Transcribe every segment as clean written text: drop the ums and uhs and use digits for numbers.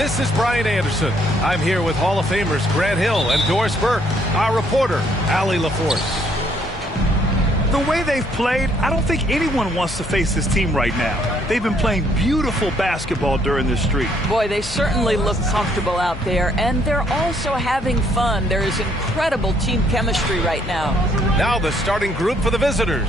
This is Brian Anderson. I'm here with Hall of Famers Grant Hill and Doris Burke, our reporter, Allie LaForce. The way they've played, I don't think anyone wants to face this team right now. They've been playing beautiful basketball during this streak. Boy, they certainly look comfortable out there, and they're also having fun. There is incredible team chemistry right now. Now the starting group for the visitors.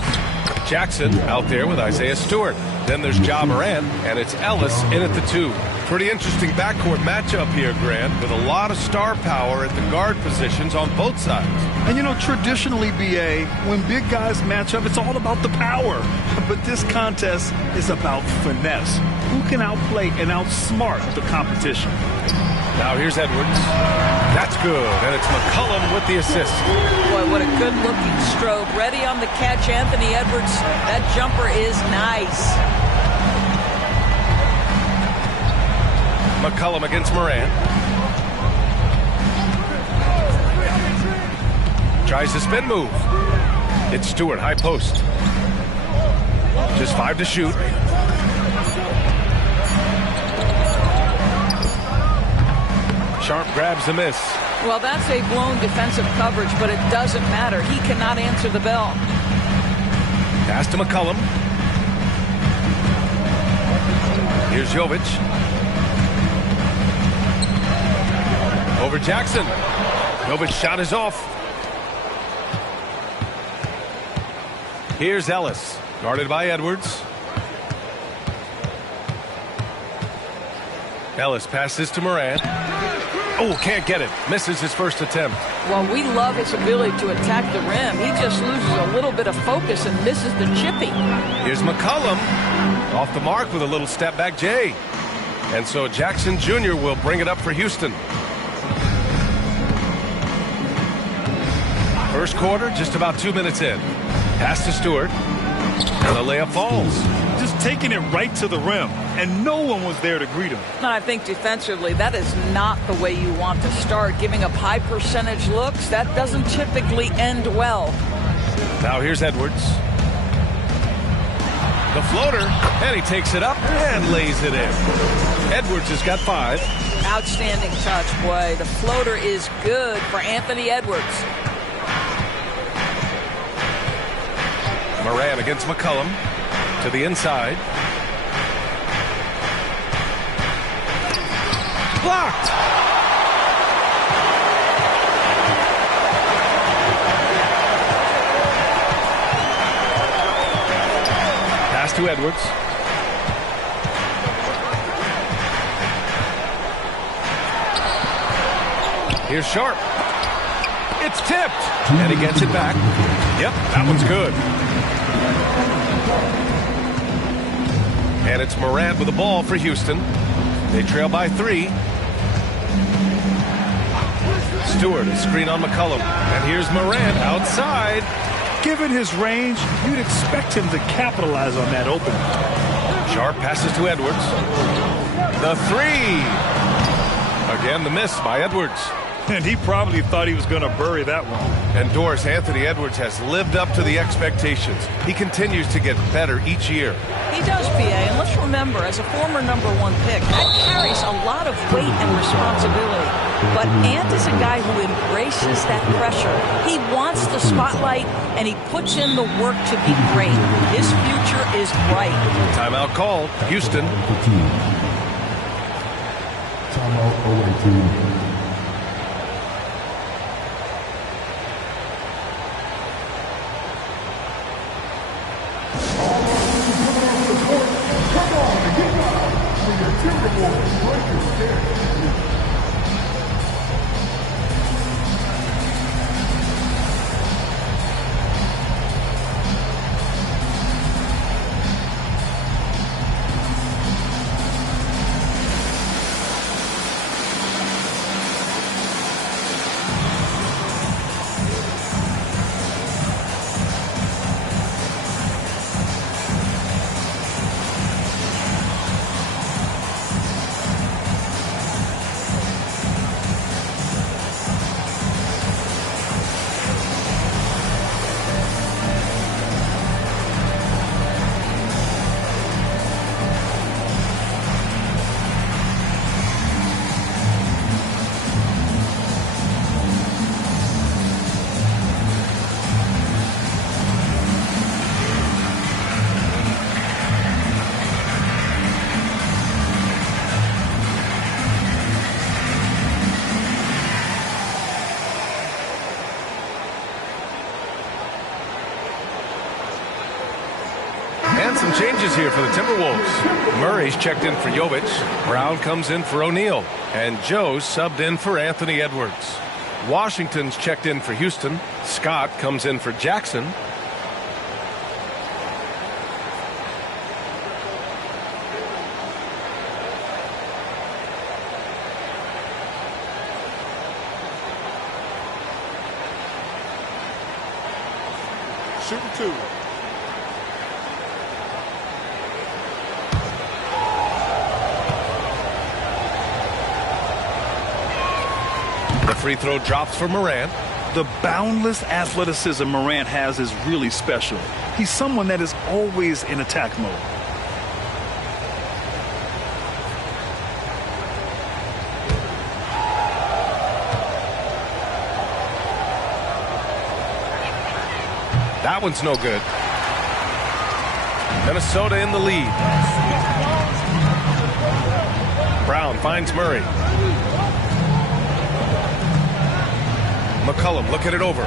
Jackson out there with Isaiah Stewart. Then there's Ja Morant, and it's Ellis in at the 2. Pretty interesting backcourt matchup here, Grant, with a lot of star power at the guard positions on both sides. And you know, traditionally, BA, when big guys match up, it's all about the power. But this contest is about finesse. Who can outplay and outsmart the competition? Now here's Edwards. That's good, and it's McCollum with the assist. Boy, what a good-looking stroke. Ready on the catch, Anthony Edwards. That jumper is nice. McCollum against Morant. Tries the spin move. It's Stewart, high post. Just 5 to shoot. Sharp grabs the miss. Well, that's a blown defensive coverage, but it doesn't matter. He cannot answer the bell. Pass to McCollum. Here's Jovic. Over Jackson. Jovic's shot is off. Here's Ellis, guarded by Edwards. Ellis passes to Morant. Oh, can't get it. Misses his first attempt. Well, we love his ability to attack the rim. He just loses a little bit of focus and misses the chippy. Here's McCollum. Off the mark with a little step back J. And so Jackson Jr. will bring it up for Houston. First quarter, just about 2 minutes in. Pass to Stewart. And the layup falls. Just taking it right to the rim, and no one was there to greet him. And I think defensively, that is not the way you want to start. Giving up high percentage looks, that doesn't typically end well. Now here's Edwards. The floater, and he takes it up and lays it in. Edwards has got 5. Outstanding touch, boy. The floater is good for Anthony Edwards. Morant against McCollum to the inside. Blocked. Pass to Edwards. Here's Sharp. It's tipped, and he gets it back. Yep, that one's good. And it's Morant with the ball for Houston. They trail by 3. Stewart, a screen on McCollum. And here's Morant outside. Given his range, you'd expect him to capitalize on that opening. Sharp passes to Edwards. The 3. Again, the miss by Edwards. And he probably thought he was going to bury that one. And Doris, Anthony Edwards has lived up to the expectations. He continues to get better each year. He does, PA, and let's remember, as a former #1 pick, that carries a lot of weight and responsibility. But Ant is a guy who embraces that pressure. He wants the spotlight, and he puts in the work to be great. His future is bright. Timeout called. Houston. Timeout away. changes here for the Timberwolves. Murray's checked in for Jovic. Brown comes in for O'Neal. And Joe's subbed in for Anthony Edwards. Washington's checked in for Houston. Scott comes in for Jackson. Shooting 2. The free throw drops for Morant. The boundless athleticism Morant has is really special. He's someone that is always in attack mode. That one's no good. Minnesota in the lead. Brown finds Murray. McCollum looking it over.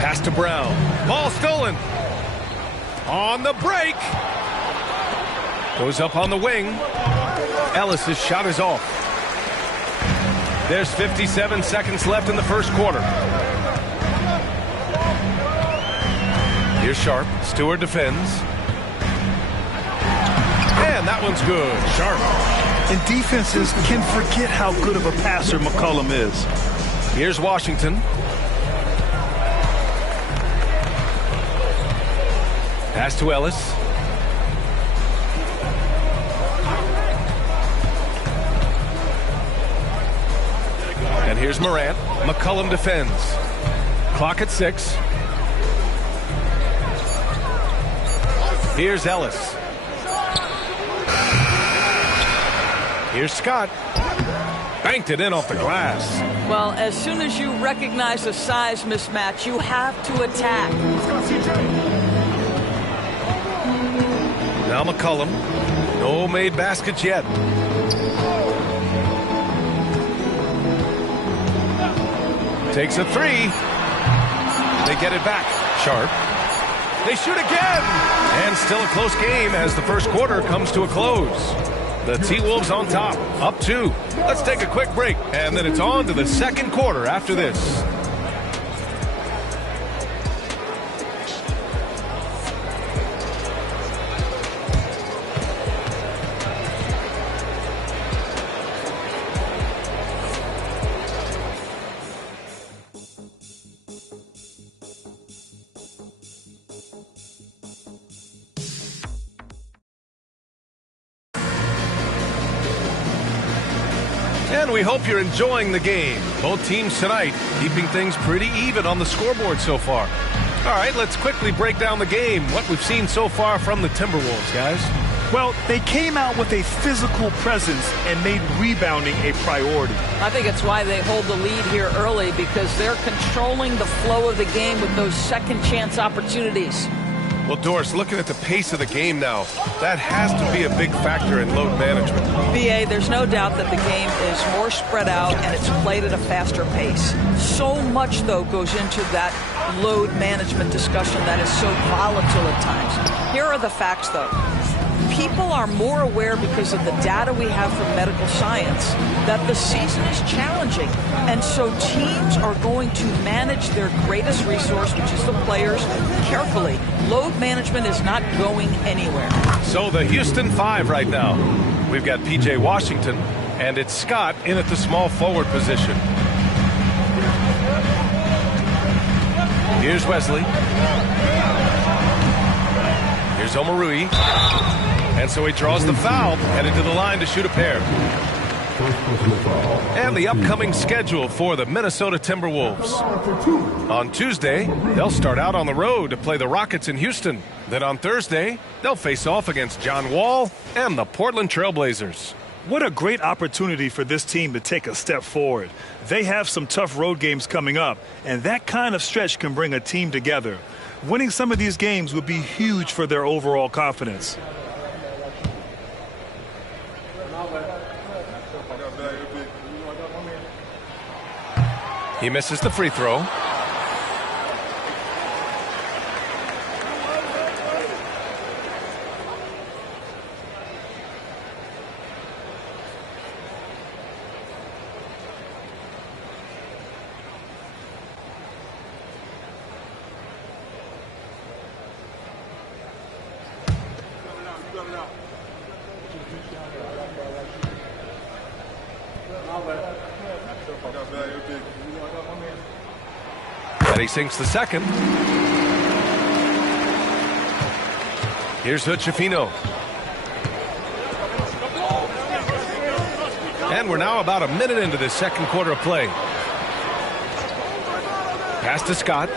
Pass to Brown. Ball stolen. On the break. Goes up on the wing. Ellis's shot is off. There's 57 seconds left in the first quarter. Here's Sharp. Stewart defends. And that one's good. Sharp. And defenses can forget how good of a passer McCollum is. Here's Washington. Pass to Ellis. And here's Morant. McCollum defends. Clock at 6. Here's Ellis. Here's Scott. Banked it in off the glass. Well, as soon as you recognize a size mismatch, you have to attack. Now McCollum. No made baskets yet. Takes a 3. They get it back. Sharp. They shoot again. And still a close game as the first quarter comes to a close. The T-Wolves on top, up 2. Let's take a quick break, and then it's on to the second quarter after this. And we hope you're enjoying the game. Both teams tonight keeping things pretty even on the scoreboard so far. All right, let's quickly break down the game, what we've seen so far from the Timberwolves, guys. Well, they came out with a physical presence and made rebounding a priority. I think it's why they hold the lead here early, because they're controlling the flow of the game with those second chance opportunities. Well, Doris, looking at the pace of the game now, that has to be a big factor in load management. BA, there's no doubt that the game is more spread out and it's played at a faster pace. So much, though, goes into that load management discussion that is so volatile at times. Here are the facts, though. People are more aware, because of the data we have from medical science, that the season is challenging. And so teams are going to manage their greatest resource, which is the players, carefully. Load management is not going anywhere. So the Houston 5 right now. We've got P.J. Washington, and it's Scott in at the small forward position. Here's Wesley. Here's Omarui. And so he draws the foul, headed to the line to shoot a pair. And the upcoming schedule for the Minnesota Timberwolves. On Tuesday, they'll start out on the road to play the Rockets in Houston. Then on Thursday, they'll face off against John Wall and the Portland Trail Blazers. What a great opportunity for this team to take a step forward. They have some tough road games coming up, and that kind of stretch can bring a team together. Winning some of these games would be huge for their overall confidence. He misses the free throw. And he sinks the second. Here's Hood-Schifino. And we're now about a minute into this second quarter of play. Pass to Scott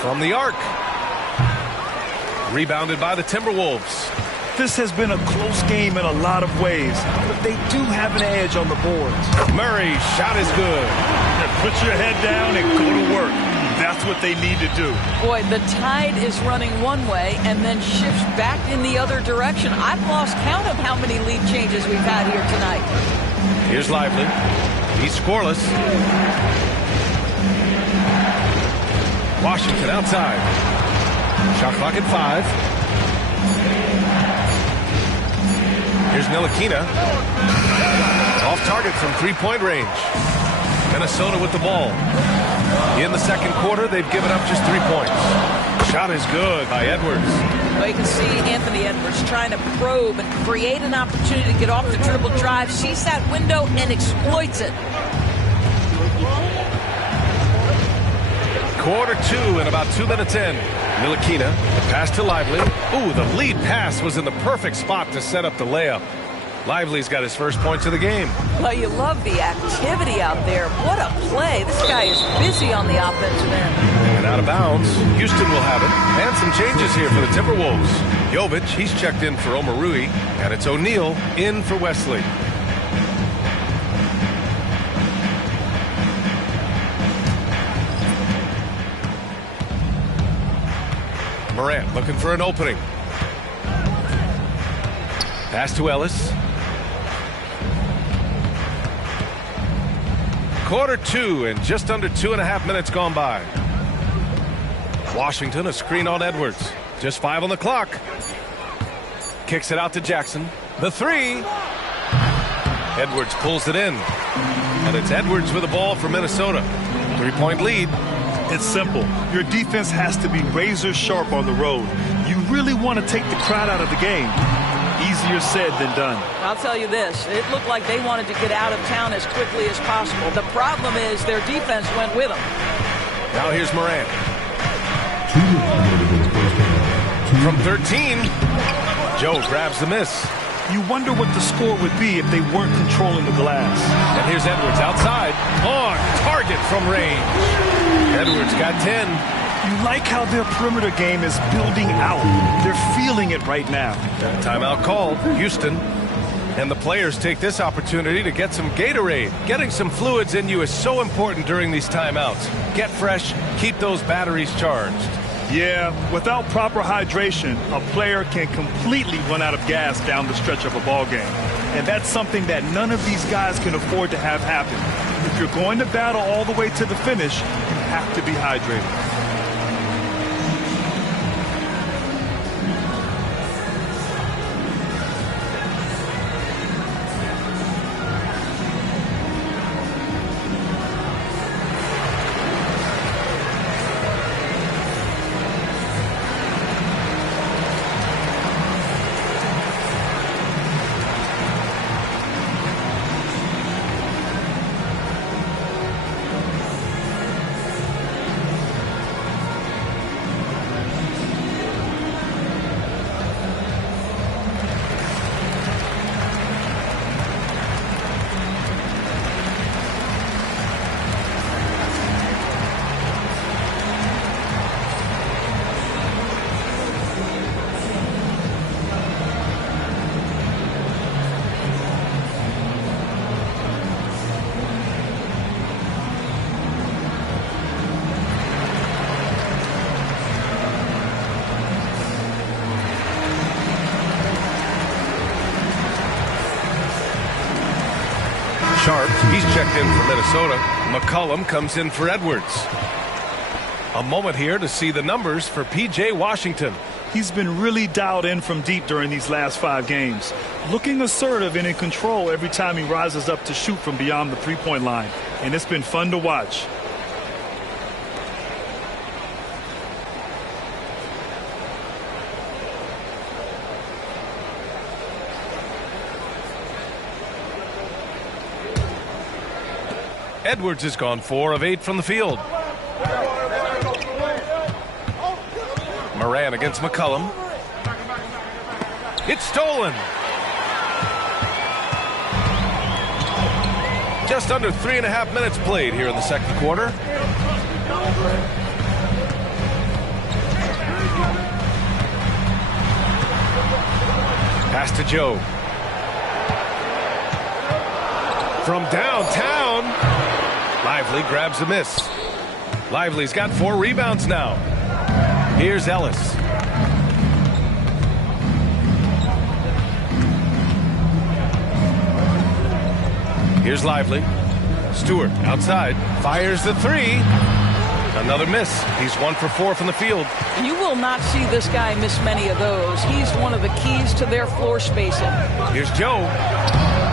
from the arc. Rebounded by the Timberwolves. This has been a close game in a lot of ways, but they do have an edge on the boards. Murray's shot is good. Put your head down and go to work. That's what they need to do. Boy, the tide is running one way and then shifts back in the other direction. I've lost count of how many lead changes we've had here tonight. Here's Lively. He's scoreless. Washington outside. Shot clock at 5. Here's Ntilikina. Off target from three-point range. Minnesota with the ball. In the second quarter, they've given up just 3 points. Shot is good by Edwards. Well, you can see Anthony Edwards trying to probe and create an opportunity to get off the dribble drive, sees that window and exploits it. Quarter 2 and about 2 minutes in. Ntilikina, the pass to Lively. Ooh, the lead pass was in the perfect spot to set up the layup. Lively's got his first points of the game. Well, you love the activity out there. What a play. This guy is busy on the offensive end. And out of bounds. Houston will have it. And some changes here for the Timberwolves. Jovic, he's checked in for Omarui. And it's O'Neal in for Wesley. Morant looking for an opening. Pass to Ellis. Quarter 2 and just under 2.5 minutes gone by. Washington a screen on Edwards. Just 5 on the clock. Kicks it out to Jackson. The 3. Edwards pulls it in. And it's Edwards with the ball for Minnesota. 3-point lead. It's simple. Your defense has to be razor sharp on the road. You really want to take the crowd out of the game. Easier said than done. I'll tell you this. It looked like they wanted to get out of town as quickly as possible. The problem is their defense went with them. Now here's Morant. From 13, Joe grabs the miss. You wonder what the score would be if they weren't controlling the glass. And here's Edwards outside. On target from range. Edwards got 10. You like how their perimeter game is building out. They're feeling it right now. Timeout called. Houston. And the players take this opportunity to get some Gatorade. Getting some fluids in you is so important during these timeouts. Get fresh. Keep those batteries charged. Yeah, without proper hydration, a player can completely run out of gas down the stretch of a ball game. And that's something that none of these guys can afford to have happen. If you're going to battle all the way to the finish, you have to be hydrated. Sharp, he's checked in for Minnesota. McCollum comes in for Edwards. A moment here to see the numbers for P.J. Washington. He's been really dialed in from deep during these last 5 games. Looking assertive and in control every time he rises up to shoot from beyond the three-point line. And it's been fun to watch. Edwards has gone 4 of 8 from the field. Moran against McCollum. It's stolen. Just under 3.5 minutes played here in the second quarter. Pass to Joe. From downtown, Lively grabs a miss. Lively's got 4 rebounds now. Here's Ellis. Here's Lively. Stewart outside. Fires the 3. Another miss. He's 1 for 4 from the field. You will not see this guy miss many of those. He's one of the keys to their floor spacing. Here's Joe.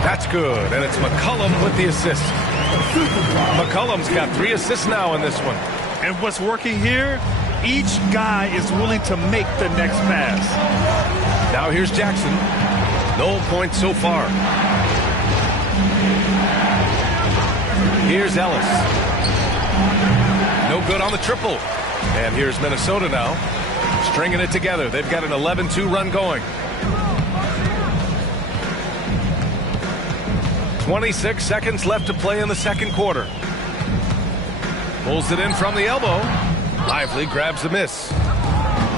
That's good. And it's McCollum with the assist. McCollum's got 3 assists now in this one. And what's working here, each guy is willing to make the next pass. Now here's Jackson. No points so far. Here's Ellis. No good on the triple. And here's Minnesota now, stringing it together. They've got an 11-2 run going. 26 seconds left to play in the second quarter. Pulls it in from the elbow. Lively grabs the miss.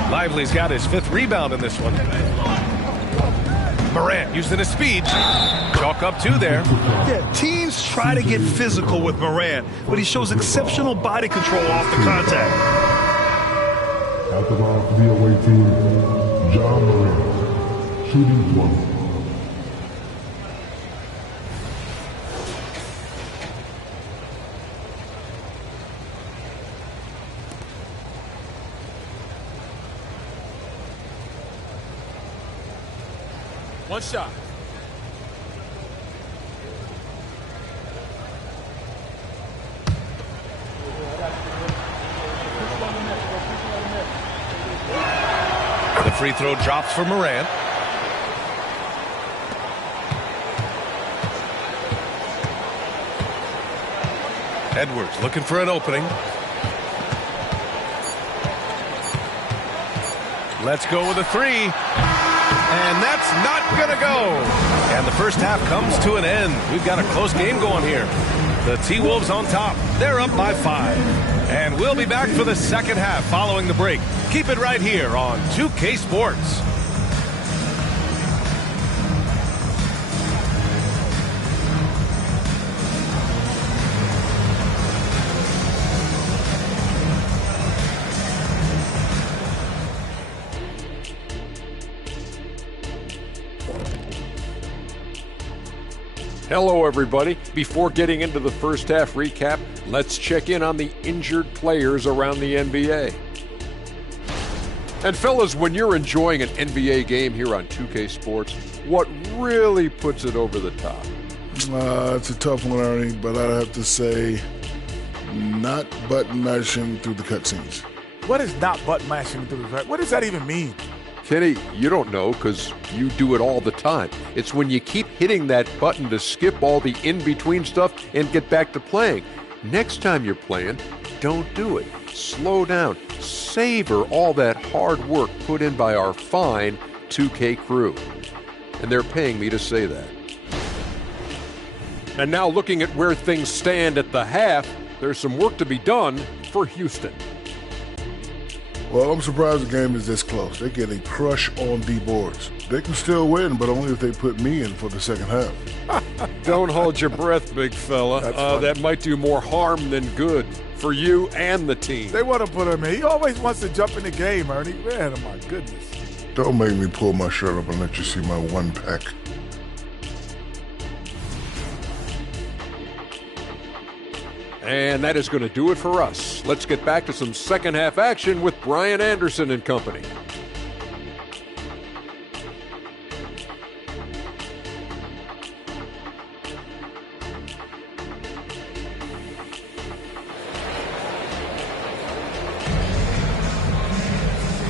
Lively's got his 5th rebound in this one. Morant using his speed. Chalk up 2 there. Yeah, teams try to get physical with Morant, but he shows exceptional body control off the contact. At the ball for the away team, John Morant, shooting 1. One shot. The free throw drops for Morant. Edwards looking for an opening. Let's go with a 3. And that's not going to go. And the first half comes to an end. We've got a close game going here. The T-Wolves on top. They're up by 5. And we'll be back for the second half following the break. Keep it right here on 2K Sports. Hello, everybody. Before getting into the first half recap, let's check in on the injured players around the NBA. And fellas, when you're enjoying an NBA game here on 2K Sports, what really puts it over the top? It's a tough one, Ernie, but I'd have to say not button mashing through the cutscenes. What is not button mashing through the cut? What does that even mean? Kenny, you don't know because you do it all the time. It's when you keep hitting that button to skip all the in-between stuff and get back to playing. Next time you're playing, don't do it. Slow down. Savor all that hard work put in by our fine 2K crew. And they're paying me to say that. And now looking at where things stand at the half, there's some work to be done for Houston. Well, I'm surprised the game is this close. They're getting crushed on D boards. They can still win, but only if they put me in for the second half. Don't hold your breath, big fella. That might do more harm than good for you and the team. They want to put him in. He always wants to jump in the game, Ernie. Man, oh my goodness. Don't make me pull my shirt up and let you see my one pack. And that is going to do it for us. Let's get back to some second half action with Brian Anderson and company.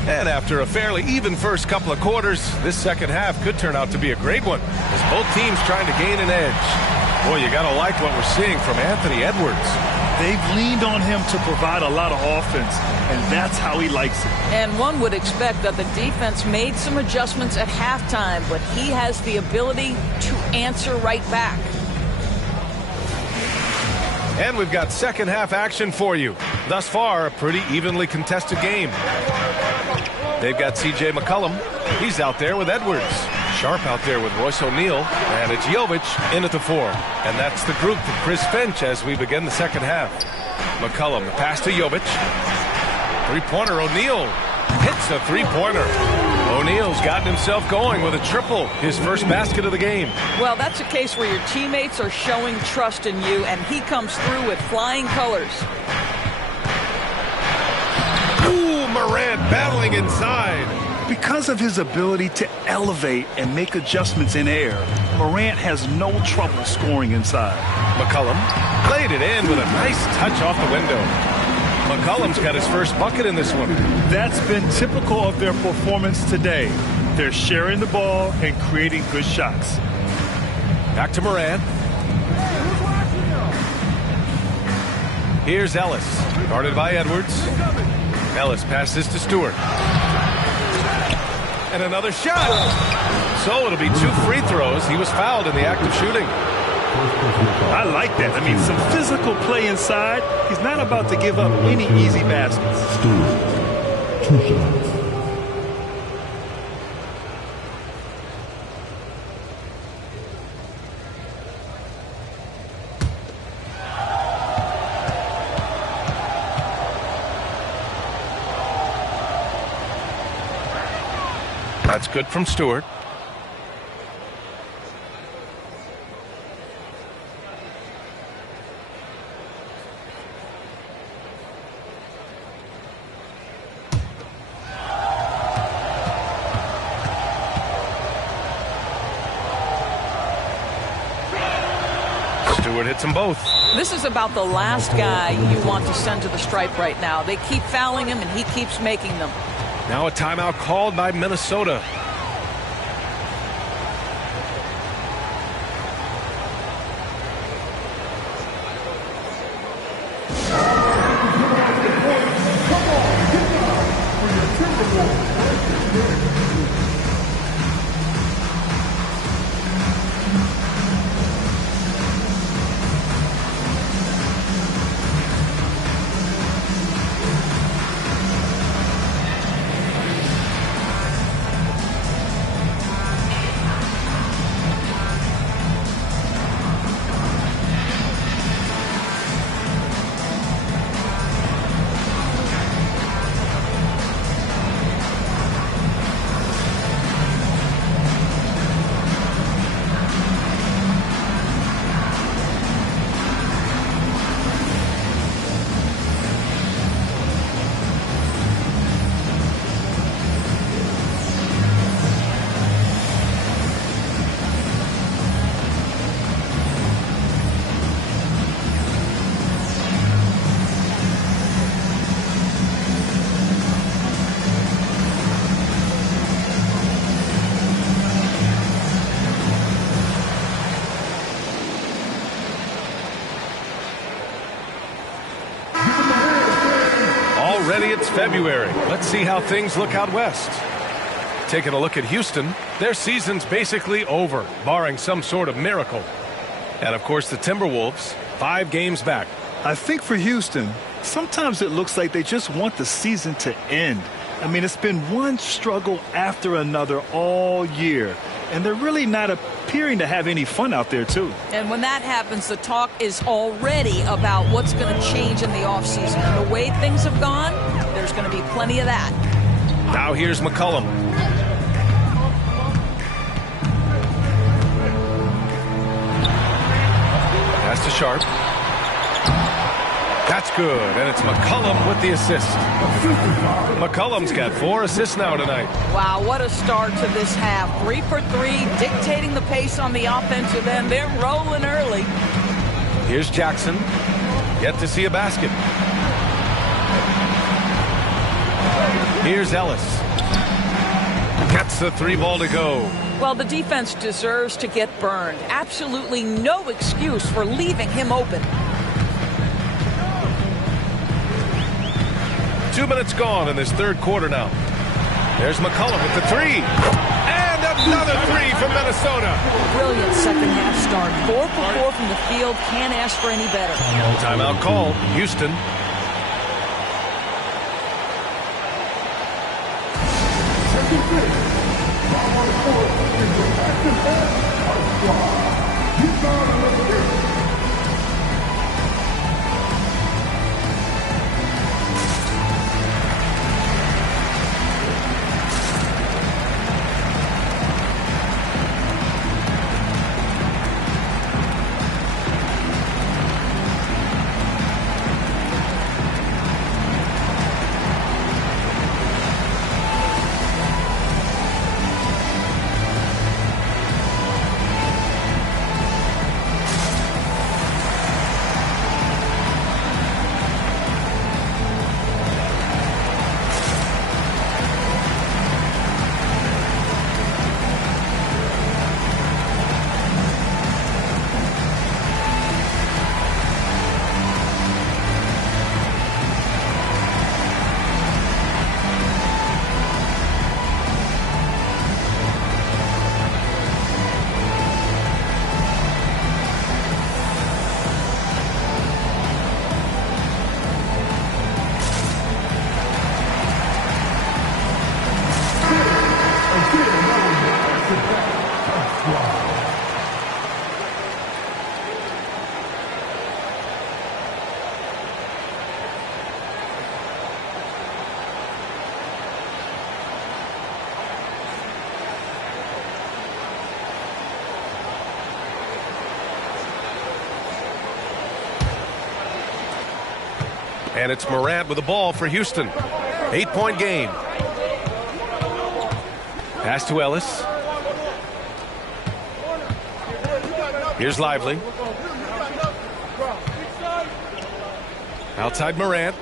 And after a fairly even first couple of quarters, this second half could turn out to be a great one as both teams trying to gain an edge. Boy, you got to like what we're seeing from Anthony Edwards. They've leaned on him to provide a lot of offense, and that's how he likes it. And one would expect that the defense made some adjustments at halftime, but he has the ability to answer right back. And we've got second half action for you. Thus far, a pretty evenly contested game. They've got C.J. McCollum. He's out there with Edwards. Sharp out there with Royce O'Neal. And it's Jovic in at the 4. And that's the group for Chris Finch as we begin the second half. McCollum, the pass to Jovic. Three-pointer, O'Neal hits a three-pointer. O'Neal's gotten himself going with a triple, his first basket of the game. Well, that's a case where your teammates are showing trust in you, and he comes through with flying colors. Ooh, Morant battling inside. Because of his ability to elevate and make adjustments in air, Morant has no trouble scoring inside. McCollum played it in with a nice touch off the window. McCollum's got his first bucket in this one. That's been typical of their performance today. They're sharing the ball and creating good shots. Back to Morant. Here's Ellis, guarded by Edwards. Ellis passes to Stewart. And another shot. So it'll be 2 free throws. He was fouled in the act of shooting. I like that. I mean, some physical play inside. He's not about to give up any easy baskets. Stewart, 2 shots. That's good from Stewart. Stewart hits them both. This is about the last guy you want to send to the stripe right now. They keep fouling him, and he keeps making them. Now a timeout called by Minnesota. Already it's February. Let's see how things look out west. Taking a look at Houston, their season's basically over, barring some sort of miracle. And of course the Timberwolves, 5 games back. I think for Houston, sometimes it looks like they just want the season to end. I mean, it's been one struggle after another all year, and they're really not appearing to have any fun out there, too. And when that happens, the talk is already about what's going to change in the offseason. And the way things have gone, there's going to be plenty of that. Now here's McCollum. Pass to Sharp. That's good, and it's McCollum with the assist. McCollum's got 4 assists now tonight. Wow, what a start to this half. 3 for 3, dictating the pace on the offensive end. They're rolling early. Here's Jackson. Yet to see a basket. Here's Ellis. Gets the 3 ball to go. Well, the defense deserves to get burned. Absolutely no excuse for leaving him open. 2 minutes gone in this third quarter now. There's McCollum with the three. And another three from Minnesota. Brilliant second half start. 4 for 4 from the field. Can't ask for any better. Timeout called. Houston. And it's Morant with the ball for Houston. 8-point game. Pass to Ellis. Here's Lively. Outside Morant.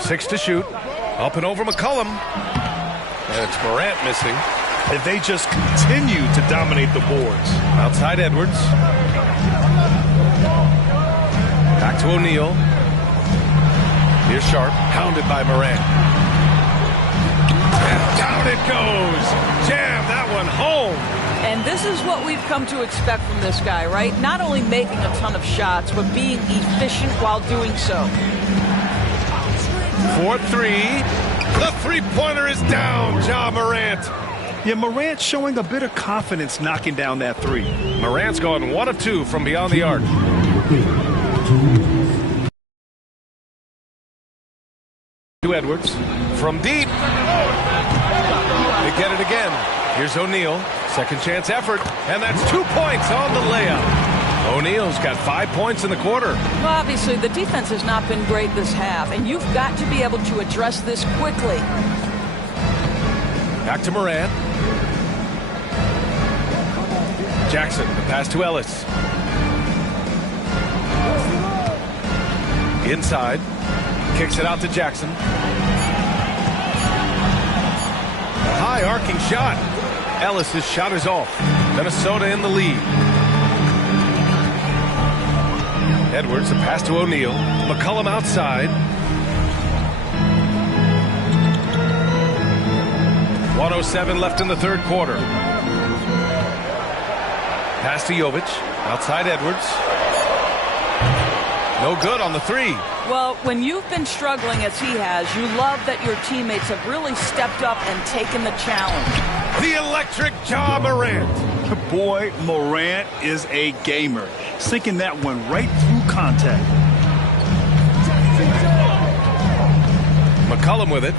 6 to shoot. Up and over McCollum. And it's Morant missing. And they just continue to dominate the boards. Outside Edwards. Back to O'Neal. Here's Sharp, hounded by Morant. And down it goes. Jam that one home. And this is what we've come to expect from this guy, right? Not only making a ton of shots, but being efficient while doing so. 4-3. The three-pointer is down, Ja Morant. Yeah, Morant showing a bit of confidence knocking down that three. Morant's gone 1 of 2 from beyond the arc. To Edwards from deep. They get it again. Here's O'Neal. Second chance effort. And that's 2 points on the layup. O'Neal's got 5 points in the quarter. Well, obviously, the defense has not been great this half, and you've got to be able to address this quickly. Back to Morant. Jackson, the pass to Ellis. Inside. Kicks it out to Jackson. A high arcing shot. Ellis's shot is off. Minnesota in the lead. Edwards, a pass to O'Neal. McCollum outside. 1:07 left in the third quarter. Pass to Jovic. Outside Edwards. No good on the three. Well, when you've been struggling as he has, you love that your teammates have really stepped up and taken the challenge. The electric Ja Morant. Boy, Morant is a gamer. Sinking that one right through contact. McCollum with it.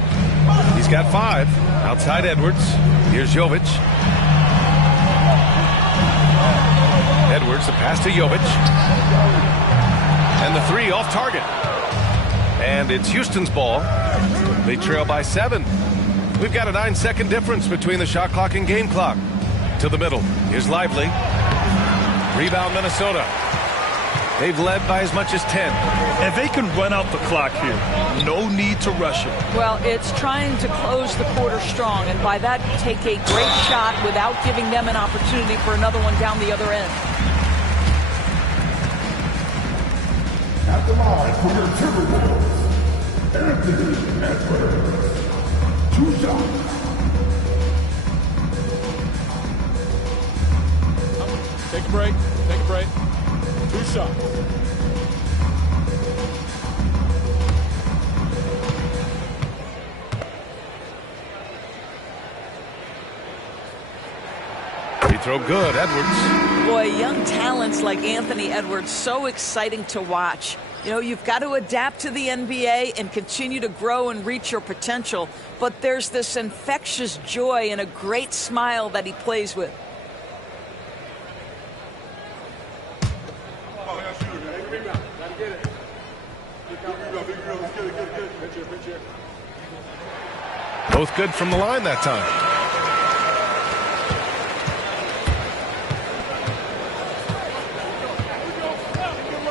He's got 5. Outside Edwards. Here's Jovic. Edwards, the pass to Jovic. And the three off target. And it's Houston's ball. They trail by 7. We've got a 9-second difference between the shot clock and game clock. To the middle. Here's Lively. Rebound Minnesota. They've led by as much as 10. And they can run out the clock here. No need to rush it. Well, it's trying to close the quarter strong, and by that, take a great shot without giving them an opportunity for another one down the other end. At the line for your Timberwolves, Anthony Edwards. 2 shots. Take a break. Take a break. 2 shots. Free throw good, Edwards. Boy, young talents like Anthony Edwards, so exciting to watch. You know, you've got to adapt to the NBA and continue to grow and reach your potential. But there's this infectious joy and a great smile that he plays with. Both good from the line that time.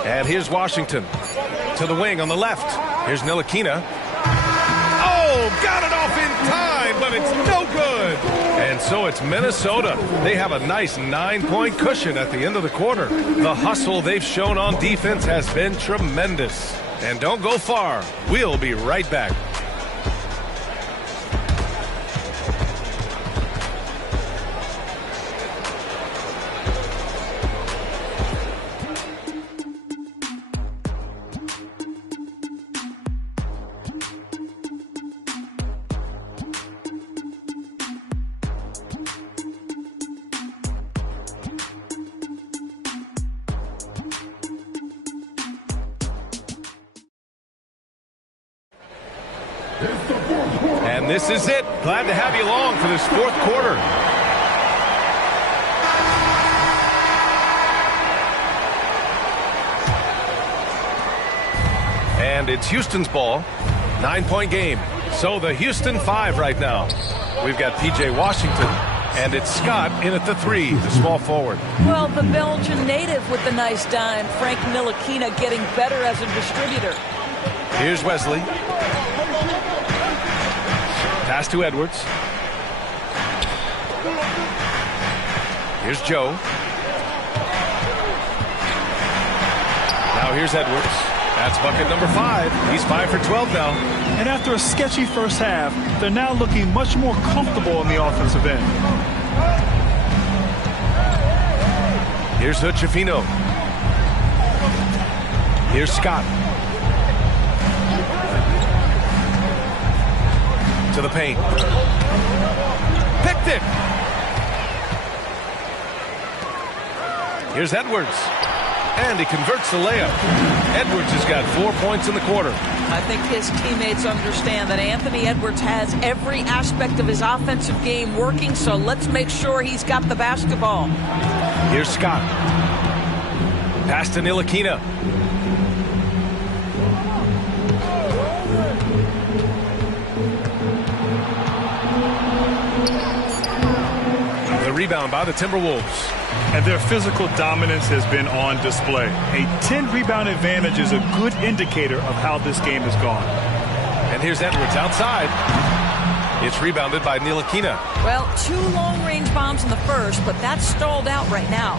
And here's Washington to the wing on the left. Here's Ntilikina. Oh, got it off in time, but it's no good. And so it's Minnesota. They have a nice 9-point cushion at the end of the quarter. The hustle they've shown on defense has been tremendous. And don't go far. We'll be right back. And this is it. Glad to have you along for this 4th quarter. And it's Houston's ball. 9-point game. So the Houston 5 right now. We've got P.J. Washington. And it's Scott in at the 3, the small forward. Well, the Belgian native with the nice dime. Frank Ntilikina getting better as a distributor. Here's Wesley. Pass to Edwards. Here's Joe. Now here's Edwards. That's bucket number 5. He's 5 for 12 now. And after a sketchy first half, they're now looking much more comfortable on the offensive end. Here's Hood-Schifino. Here's Scott. To the paint. Picked it. Here's Edwards. And he converts the layup. Edwards has got 4 points in the quarter. I think his teammates understand that Anthony Edwards has every aspect of his offensive game working, so let's make sure he's got the basketball. Here's Scott. Pass to Ntilikina. The rebound by the Timberwolves. And their physical dominance has been on display. A 10-rebound advantage is a good indicator of how this game has gone. And here's Edwards outside. It's rebounded by Ntilikina. Well, 2 long-range bombs in the first, but that's stalled out right now.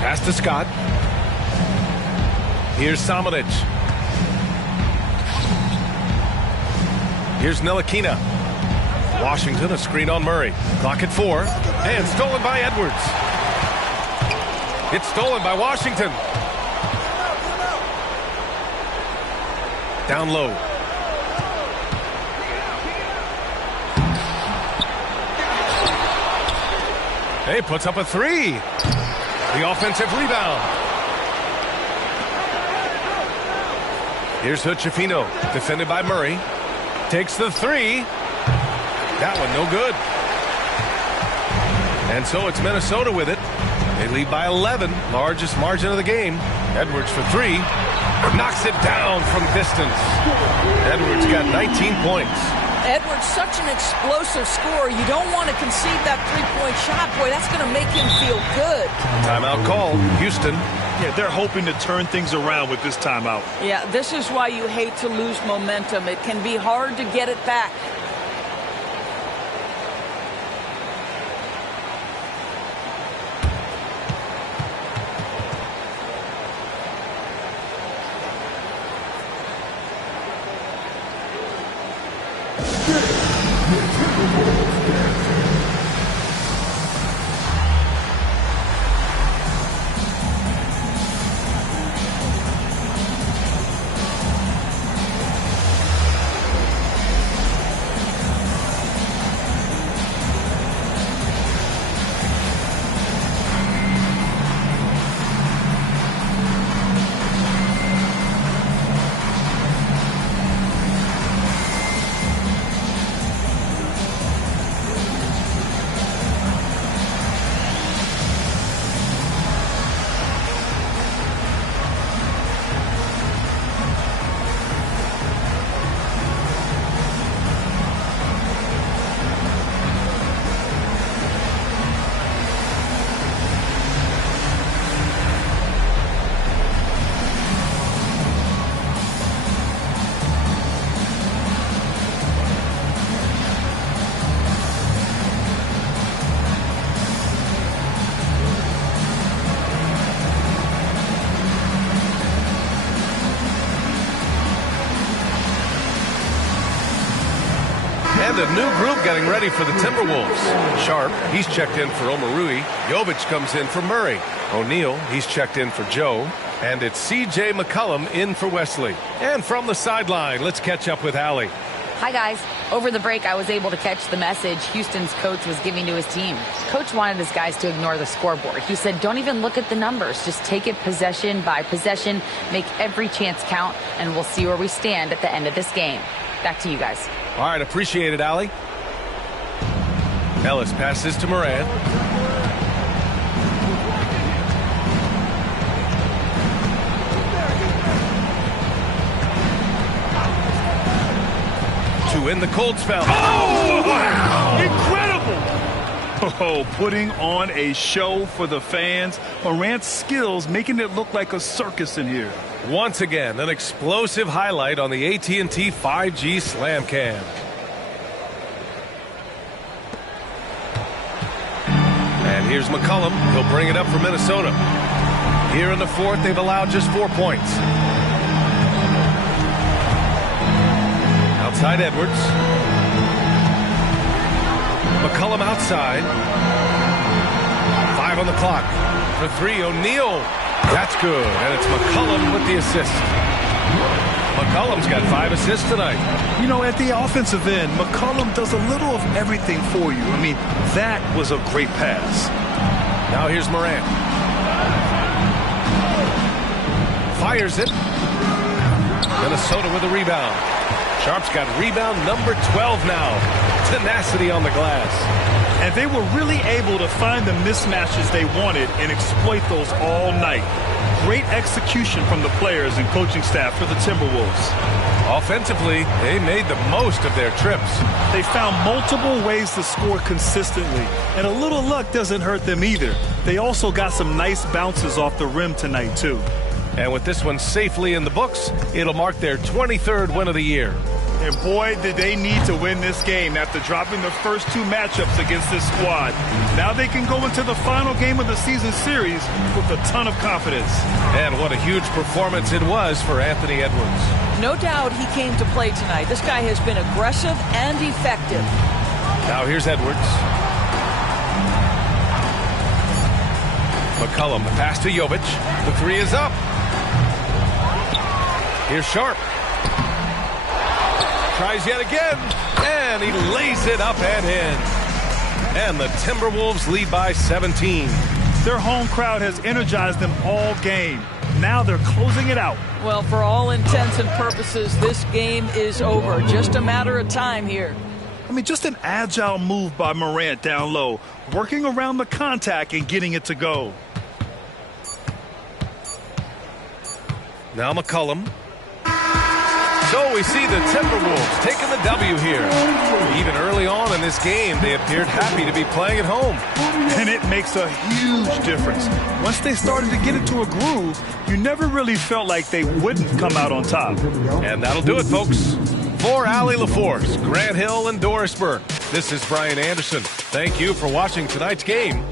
Pass to Scott. Here's Samanic. Here's Ntilikina. Washington, a screen on Murray. Clock at 4. And stolen by Edwards. It's stolen by Washington. Down low. Hey, puts up a 3. The offensive rebound. Here's Hood-Schifino, defended by Murray. Takes the 3. That one no good. And so it's Minnesota with it. They lead by 11, largest margin of the game. Edwards for 3. Knocks it down from distance. Edwards got 19 points. Edwards, such an explosive scorer. You don't want to concede that three-point shot. Boy, that's going to make him feel good. Timeout called. Houston. Yeah, they're hoping to turn things around with this timeout. Yeah, this is why you hate to lose momentum. It can be hard to get it back. And a new group getting ready for the Timberwolves. Sharp, he's checked in for Omarui. Jovic comes in for Murray. O'Neal, he's checked in for Joe. And it's C.J. McCollum in for Wesley. And from the sideline, let's catch up with Allie. Hi, guys. Over the break, I was able to catch the message Houston's coach was giving to his team. Coach wanted his guys to ignore the scoreboard. He said, don't even look at the numbers. Just take it possession by possession, make every chance count, and we'll see where we stand at the end of this game. Back to you guys. All right, appreciate it, Allie. Ellis passes to Moran. To win the cold spell. Oh, wow. Incredible. Oh, putting on a show for the fans. Morant's skills making it look like a circus in here. Once again, an explosive highlight on the AT&T 5G Slam Cam. And here's McCollum. He'll bring it up for Minnesota. Here in the fourth, they've allowed just 4 points. Outside Edwards. McCollum outside. 5 on the clock. For 3, O'Neal. That's good, and it's McCollum with the assist. McCollum's got 5 assists tonight. You know, at the offensive end, McCollum does a little of everything for you. I mean, that was a great pass. Now here's Morant. Fires it. Minnesota with a rebound. Sharp's got rebound number 12 now. Tenacity on the glass. And they were really able to find the mismatches they wanted and exploit those all night. Great execution from the players and coaching staff for the Timberwolves. Offensively, they made the most of their trips. They found multiple ways to score consistently, and a little luck doesn't hurt them either. They also got some nice bounces off the rim tonight, too. And with this one safely in the books, it'll mark their 23rd win of the year. And boy, did they need to win this game after dropping the first 2 matchups against this squad. Now they can go into the final game of the season series with a ton of confidence. And what a huge performance it was for Anthony Edwards. No doubt he came to play tonight. This guy has been aggressive and effective. Now here's Edwards. McCollum, the pass to Jovic. The 3 is up. Here's Sharp. Tries yet again, and he lays it up and in. And the Timberwolves lead by 17. Their home crowd has energized them all game. Now they're closing it out. Well, for all intents and purposes, this game is over. Just a matter of time here. I mean, just an agile move by Morant down low, working around the contact and getting it to go. Now McCollum. So we see the Timberwolves taking the W here. Even early on in this game, they appeared happy to be playing at home. And it makes a huge difference. Once they started to get into a groove, you never really felt like they wouldn't come out on top. And that'll do it, folks. For Allie LaForce, Grant Hill, and Doris Burke, this is Brian Anderson. Thank you for watching tonight's game.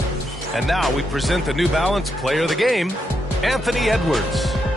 And now we present the New Balance Player of the Game, Anthony Edwards.